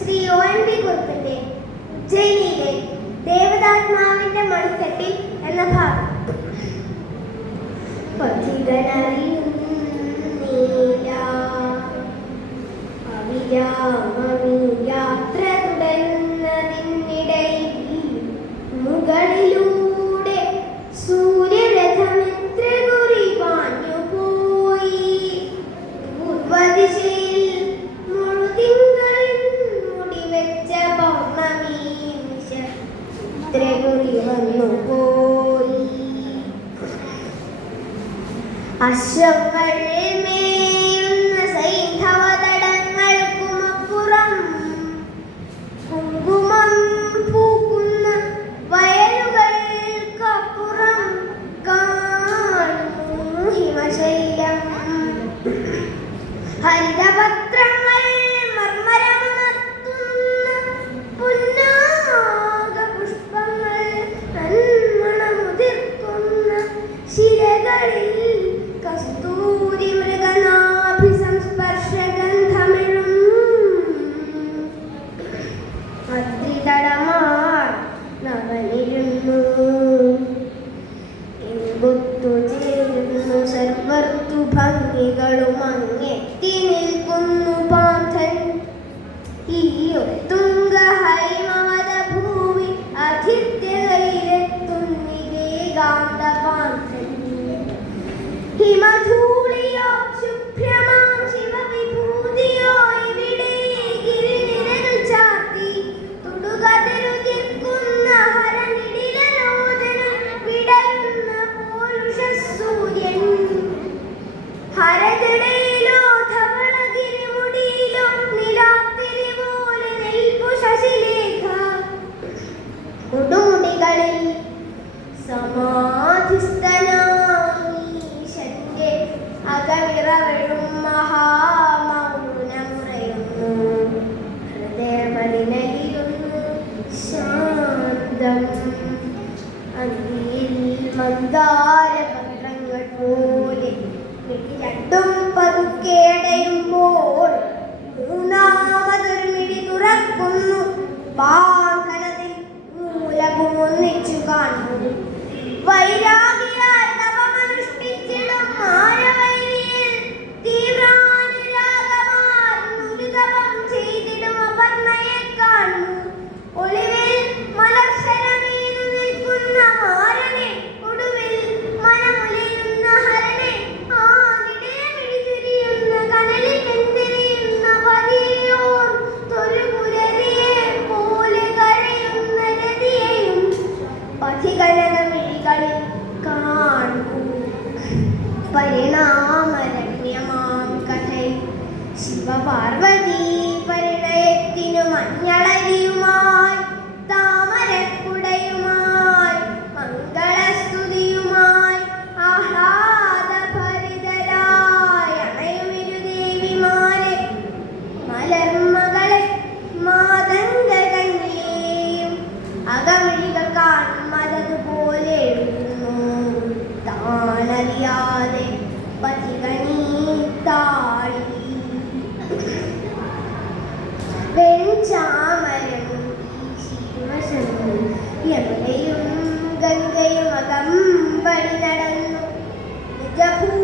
Shri ONV കുറുപ്പിന്റെ ഉജ്ജയിനിയിലെ ദേവതാത്മാവിന്റെ മണിക്കെട്ടിൽ എന്ന ഭാഗം. യാത്ര തുടരുന്നതിനിടയിൽ മുകളിലൂടെ സൂര്യരഥമെത്ര കുറി പാഞ്ഞുപോയി. പൂർവദിശയിൽ മുഴുതിങ്കളിൽ മുടിവെച്ച പൗർണമി എത്ര കുറി വന്നുപോയി. അശ്വങ്ങൾ മേയുന്ന സൈന്ധവ തടങ്ങൾക്കുമപ്പുറം കുങ്കുമം പൂക്കുന്ന വയലുകൾക്കപ്പുറം കാണുന്നു ഹിമശൈലം. ഹരിതപത്രങ്ങൾ മർമരമുണർത്തുന്ന പുന്നാക പുഷ്പങ്ങൾ നന്മണമുതിർക്കുന്ന ശിലകളിൽ കസ്തൂരി മൃഗനാഭിസംസ്പർശഗന്ധമിഴും. അദ്രിതടമാർ നവനിരുന്നു എങ്കുത്തു ചേരുന്നു സർവർത്തുഭംഗികളും അങ്ങെത്തി നിൽക്കുന്നു പാർത്ഥൻ. ഈ ഒത്തുംഗ ഹൈമവത ഭൂവി അധിത്യകയിലെത്തുന്നിതേകാന്ത പാർത്ഥൻ. ഹിമധൂളിയോ ശുഭ്രമാം ശിവവിഭൂതിയോ ഇവിടെ ഗിരിനിരകൾ ചാർത്തി തുടുകതിരുതിർക്കുന്ന ഹരനിടിലോചനം വിടരുന്ന പോരുഷസൂര്യൻ. ഹരജടയിലോ ധവളഗിരിമുടിയിലോ നിലാത്തിരി പോലെ നിൽപ്പു ശശിലേഖ. കൊടുമുടികളിൽ സമാധിസ്ഥനാമീശന്റെ അകവിറവഴും മഹാമൗനമുറയുന്നു. ഹൃദയമലിനലിരുന്നു ശാന്തം. അന്തിയിൽ മന്ദാരപത്രങ്ങൾ പോലെ മിഴി രണ്ടും പതുക്കെ അടയുമ്പോൾ മൂന്നാമതൊരു മിഴി തുറക്കുന്നു. വാഹനത്തിൽ മൂലവും ഒന്നിച്ചു കാണുന്നു. വൈരാഗിയായി തപമനുഷ്ഠിച്ചിടും മാനവൈരിയിൽ തീവ്രാനുരാഗമാർന്നൊരു തപം ചെയ്തിടും അപർണയെ കാണുന്നു. ഒളിവിൽ മലർശരമേതു നിൽക്കുന്ന മാരനെ, ഒടുവിൽ മനമുലയുന്ന ഹരനെ, ആകിടെ മിഴിചുരിയുന്ന കനലിൽ വെന്തിരിയുന്ന പതിയോർ തൊരുപുരരിയെ പോലെ കരയുന്ന രതിയെയും പഥികനകമിഴികളിൽ കാണൂ. പരിണാമരമ്യമാം കഥയിൽ ശിവപാർവതീ പരിണയത്തിനു മഞ്ഞളരിയുമായി താമരക്കുടയുമായി മംഗളസ്തുതിയുമായി ആഹ്ലാദഭരിതരായ അണയുമിരുദേവിമാരെ മലർമകളെ മാതംഗകന്യയെയും അകമിഴികൾ കാൺമതതുപോലെ എഴുതുന്നു. താനറിയാതെ പതികനീത്താളി വെൺചാമരം യമുനയും ഗംഗയും അകമ്പടി നടന്നു. നിജഭൂ